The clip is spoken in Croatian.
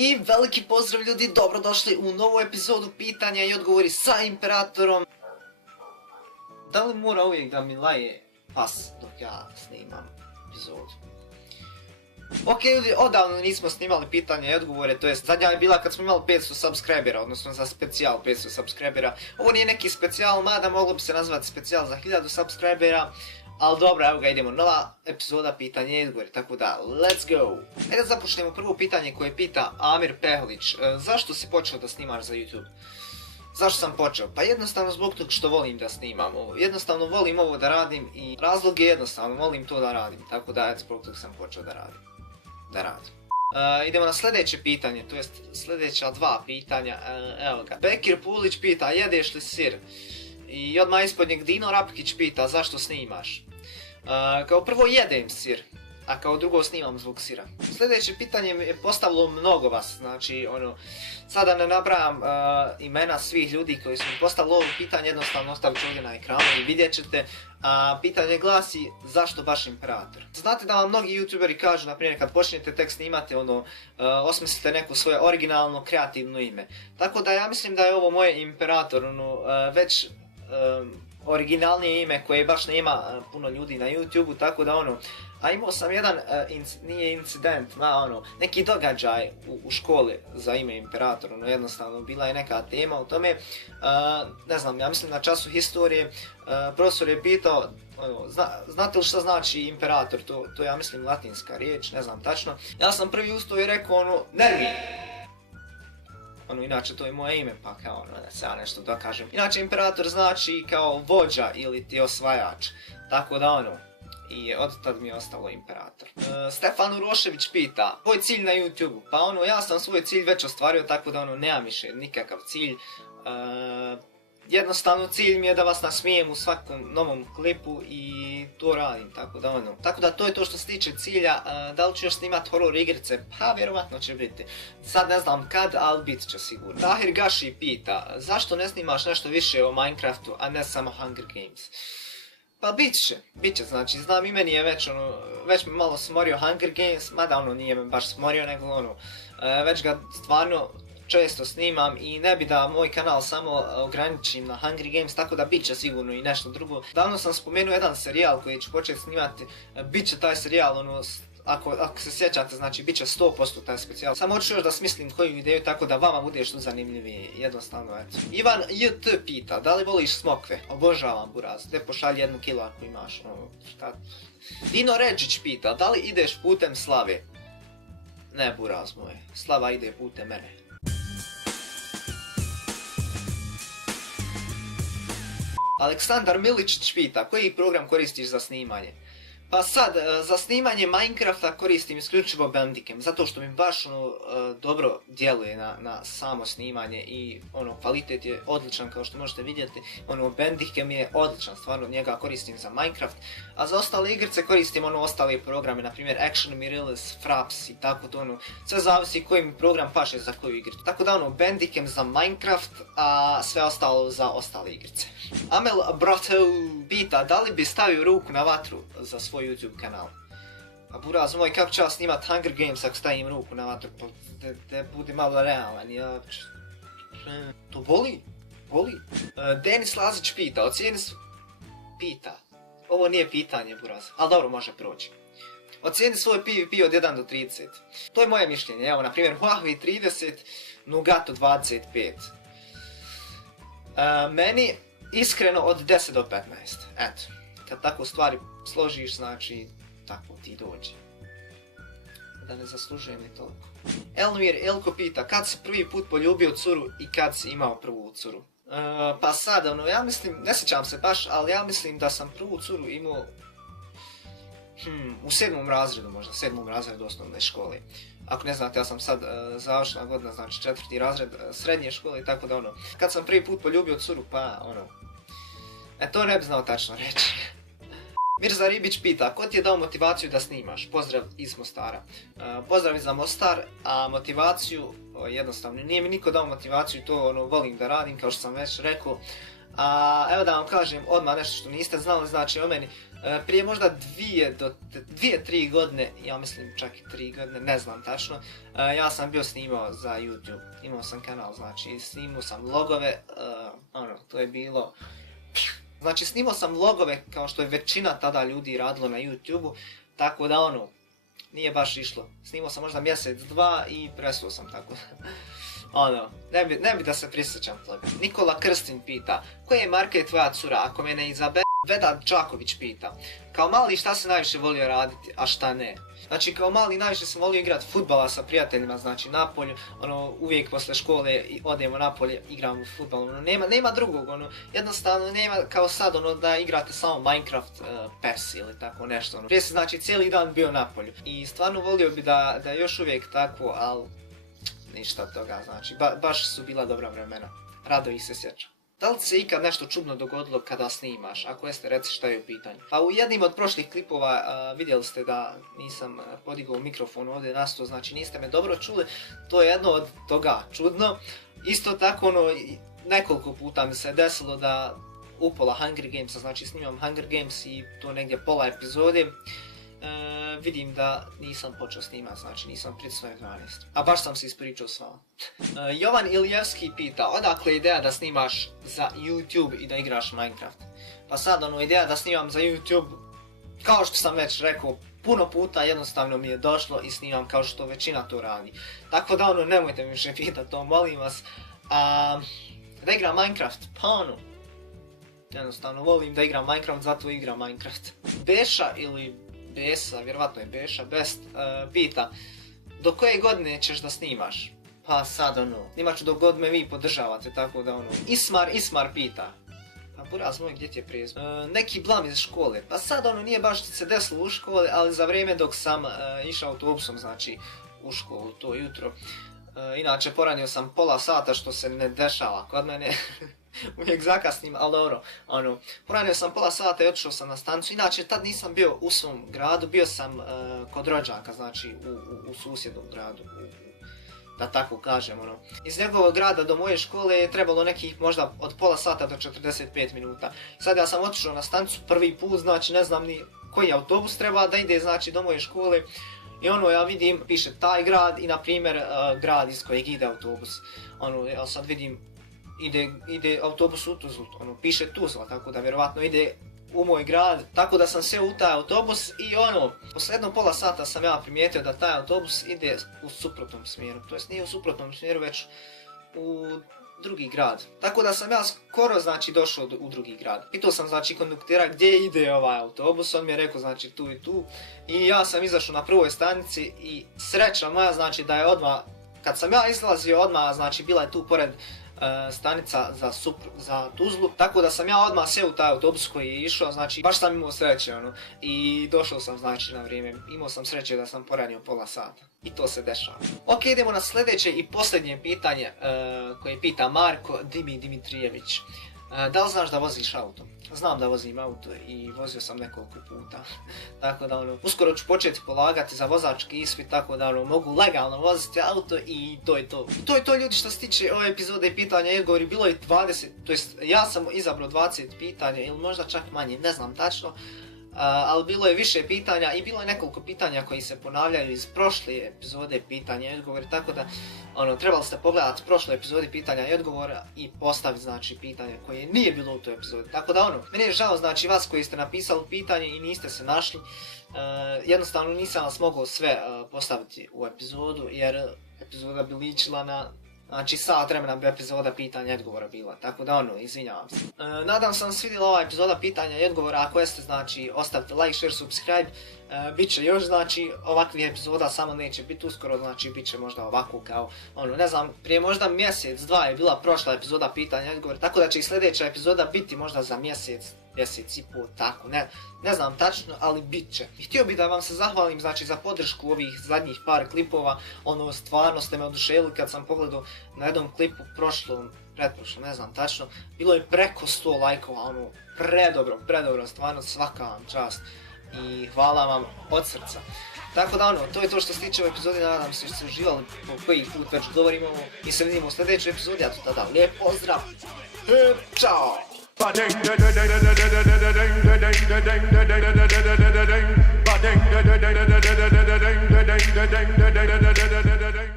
I veliki pozdrav ljudi, dobrodošli u novu epizodu pitanja i odgovori sa Imperatorom. Da li mora uvijek da mi laje pas dok ja snimam epizodu? Ok ljudi, odavno nismo snimali pitanja i odgovore, to jest zadnja je bila kad smo imali 500 subscribera, odnosno za specijal 500 subscribera. Ovo nije neki specijal, mada moglo bi se nazvati specijal za 1000 subscribera. Ali dobro, evo ga, idemo, nova epizoda pitanja i odgovori, tako da, let's go! Ajde da započnemo prvo pitanje koje pita Amir Pehlić. Zašto si počeo da snimaš za YouTube? Zašto sam počeo? Pa jednostavno zbog toga što volim da snimam ovo. Jednostavno volim ovo da radim i razlog je jednostavno, volim to da radim. Tako da, eto, zbog toga sam počeo da radim. Idemo na sljedeće pitanje, to jest sljedeća dva pitanja, evo ga. Bekir Pulić pita, jedeš li sir? I odmah ispod njeg Dino Rapkić pita, zašto snimaš? Kao prvo jedem sir, a kao drugo snimam zbog sira. Sljedeće pitanje mi je postavilo mnogo vas, znači sada ne nabrajam imena svih ljudi koji su mi postavili ovo pitanje, jednostavno ostavit ću ovdje na ekranu i vidjet ćete. Pitanje glasi, zašto baš Imperator? Znate da vam mnogi youtuberi kažu, na primjer kad počnete tek snimate, osmislite neko svoje originalno, kreativno ime. Tako da ja mislim da je ovo moje Imperator, već originalnije ime koje baš nema puno ljudi na YouTubeu, tako da a imao sam jedan, nije incident, neki događaj u školi za ime Imperator, jednostavno bila je neka tema u tome, ne znam, ja mislim na času historije, profesor je pitao, znate li šta znači Imperator, to ja mislim latinska riječ, ne znam tačno, ja sam prvi ustao i rekao nervi. Inače to je moje ime, pa kao da se ja nešto dokažem. Inače Imperator znači kao vođa ili ti osvajač, tako da i od tad mi je ostalo Imperator. Stefan Urošević pita, tvoj cilj na YouTubeu? Pa ja sam svoj cilj već ostvario, tako da nemam više nikakav cilj. Jednostavno cilj mi je da vas nasmijem u svakom novom klipu i to radim, tako da to je to što se tiče cilja. Da li ću još snimat horror igrice? Pa vjerovatno će biti. Sad ne znam kad, ali bit će sigurno. Tahir Gaši pita, zašto ne snimaš nešto više o Minecraftu, a ne samo Hunger Games? Pa bit će, znači znam i meni je već me malo smorio Hunger Games, mada nije me baš smorio, nego već ga stvarno često snimam i ne bi da moj kanal samo ograničim na Hunger Games, tako da bit će sigurno i nešto drugo. Davno sam spomenuo jedan serijal koji ću početi snimati, bit će taj serijal, ako se sjećate, znači bit će 100% taj specijal. Samo hoću još da smislim koju ideju, tako da vama bude što zanimljivije, jednostavno eto. Ivan JT pita, da li voliš smokve? Obožavam buraz, te pošalji 1 kilo ako imaš, šta. Dino Ređić pita, da li ideš putem slave? Ne buraz moj, slava ide putem mene. Aleksandar Miličić pita, koji program koristiš za snimanje? Pa sad, za snimanje Minecrafta koristim isključivo Bandicam, zato što mi baš dobro djeluje na samo snimanje i kvalitet je odličan kao što možete vidjeti. Bandicam je odličan, stvarno njega koristim za Minecraft, a za ostale igrice koristim ostale programe, na primjer Action Mirrorless, Fraps i tako to, sve zavisi koji mi program paše za koju igricu. Tako da Bandicam za Minecraft, a sve ostalo za ostale igrice. Amel Bratov pita, da li bi stavio ruku na vatru za svoj YouTube kanal? A buraz moj, kako ću ja snimat Hunger Games ako stavim ruku na vatru? Pa da bude malo realan, to boli? Denis Lazić pita, ovo nije pitanje buraz, ali dobro, može proći. Ocijeni svoj PvP od 1 do 30. To je moje mišljenje, evo na primjer Huawei 30, Nugato 25. Meni iskreno od 10 do 15, eto. Kad tako stvari složiš, znači, tako ti dođe. Da ne zaslužujem ni toliko. Elmir Elko pita, kad si prvi put poljubio curu i kad si imao prvu curu? Pa sad, ja mislim, ne sjećam se baš, ali ja mislim da sam prvu curu imao u 7. razredu, možda 7. razredu osnovne škole. Ako ne znate, ja sam sad završna godina, znači 4. razred srednje škole, tako da kad sam prvi put poljubio curu, pa to ne bi znao tačno reći. Mirza Ribić pita, ko ti je dao motivaciju da snimaš? Pozdrav iz Mostara. Pozdrav iz Mostar, a motivaciju jednostavno nije mi niko dao motivaciju, to volim da radim kao što sam već rekao. A evo da vam kažem odmah nešto što niste znali, znači o meni. Prije možda 2-3 godine, ja mislim čak i 3 godine, ne znam tačno, ja sam bio snimao za YouTube, imao sam kanal, znači snimao sam vlogove, to je bilo, znači snimao sam vlogove kao što je većina tada ljudi radilo na YouTube-u, tako da nije baš išlo, snimao sam možda mjesec, dva i prestao sam tako. Ne bi da se prisjećam toga. Nikola Krstin pita, koje marke je tvoja cura, ako me ne izabere? Vedat Čaković pita, kao mali šta se najviše volio raditi, a šta ne? Znači kao mali najviše sam volio igrati fudbala sa prijateljima, znači napolju, uvijek posle škole odemo napolje, igramo fudbal, nema drugog, jednostavno nema kao sad da igrate samo Minecraft, PES ili tako nešto, prije se znači cijeli dan bio napolju i stvarno volio bi da još uvijek tako, ali ništa od toga, znači baš su bila dobra vremena, rado ih se sjećam. Da li se ikad nešto čudno dogodilo kada snimaš? Ako jeste, reci šta je u pitanju. Pa u jednim od prošlih klipova vidjeli ste da nisam podigao mikrofon ovdje na sto, znači niste me dobro čuli. To je jedno od toga čudno. Isto tako nekoliko puta mi se desilo da upola Hunger Gamesa, znači snimam Hunger Games i to negdje pola epizode. Vidim da nisam počeo snimati, znači nisam pred svoje 12. A baš sam se ispričao s vama. Jovan Ilijevski pita, odakle je ideja da snimaš za YouTube i da igraš Minecraft? Pa sad ideja da snimam za YouTube, kao što sam već rekao, puno puta jednostavno mi je došlo i snimam kao što većina to radi. Tako da nemojte mi više pitati to, molim vas. Da igram Minecraft, pa jednostavno volim da igram Minecraft, zato igram Minecraft. Beša ili Besa, vjerovatno je Beša, Best, pita, do koje godine ćeš da snimaš? Pa sad snimat ću dok god me vi podržavate, tako da Ismar pita, pa buraz moj, gdje ti je prezme? Neki blam iz škole, pa sad nije baš se desilo u škole, ali za vrijeme dok sam išao autobusom, znači u školu to jutro. Inače poranio sam pola sata što se ne dešava kod mene. Uvijek zakasnim, ali dobro, poranio sam pola sata i otišao sam na stanicu, inače tad nisam bio u svom gradu, bio sam kod rođaka, znači u susjednom gradu, da tako kažem, Iz njegovog grada do moje škole je trebalo nekih možda od pola sata do 45 minuta. Sad ja sam otišao na stanicu prvi put, znači ne znam ni koji autobus treba da ide, znači do moje škole. I ja vidim, piše taj grad i na primjer grad iz kojeg ide autobus. Ja sad vidim, ide autobus u Tuzlu, piše Tuzla, tako da vjerovatno ide u moj grad, tako da sam sjeo u taj autobus i posle jedno pola sata sam ja primijetio da taj autobus ide u suprotnom smjeru, to jest nije u suprotnom smjeru, već u drugi grad. Tako da sam ja skoro znači došao u drugi grad. Pitao sam znači konduktera gdje ide ovaj autobus, on mi je rekao znači tu i tu i ja sam izašao na prvoj stanici i sreća moja znači da je odmah, kad sam ja izlazio odmah znači bila je tu pored stanica za Tuzlu, tako da sam ja odmah sjeo u taj autobus koji je išao, znači baš sam imao sreće i došao sam znači na vrijeme, imao sam sreće da sam poranio pola sata i to se dešava. Ok, idemo na sljedeće i posljednje pitanje koje pita Marko Dimitrijević. Da li znaš da voziš auto? Znam da vozim auto i vozio sam nekoliko puta. Tako da uskoro ću početi polagati za vozački ispit, tako da mogu legalno voziti auto i to je to. To je to ljudi što se tiče ove epizode pitanja i odgovori. Bilo je 20, to jest ja sam izabrao 20 pitanja ili možda čak manje, ne znam tačno. Ali bilo je više pitanja i bilo je nekoliko pitanja koji se ponavljaju iz prošle epizode pitanja i odgovori, tako da trebali ste pogledati prošle epizode pitanja i odgovora i postaviti znači pitanje koje nije bilo u toj epizodi. Tako da meni je žao znači vas koji ste napisali pitanje i niste se našli, jednostavno nisam vas mogao sve postaviti u epizodu jer epizoda bi ličila na znači sat vremena bi epizoda pitanja i odgovora bila, tako da izvinjavam se. Nadam se vam svidjela ova epizoda pitanja i odgovora, ako jeste znači ostavite like, share, subscribe, bit će još znači ovakvih epizoda, samo neće biti uskoro, znači bit će možda ovako kao ne znam, prije možda mjesec, dva je bila prošla epizoda pitanja i odgovora, tako da će i sljedeća epizoda biti možda za mjesec i pol, tako, ne znam tačno, ali bit će. I htio bih da vam se zahvalim znači za podršku ovih zadnjih par klipova, stvarno ste me oduševili kad sam pogledao na jednom klipu pretprošlom, ne znam tačno, bilo je preko 100 lajkova, predobro, stvarno svaka vam čast i hvala vam od srca. Tako da to je to što se tiče ove epizode, nadam se što ste uživali po koji put već govorimo i se vidimo u sljedećoj epizodi, a to tada lijep pozdrav, čao! Ba-ding, da-da-da-da-da-da-da-da-ding, da-ding, da-ding, da-da-da-da-da-da-da-ding, da-ding, da-ding, da-da-da-da-da-da-da-ding.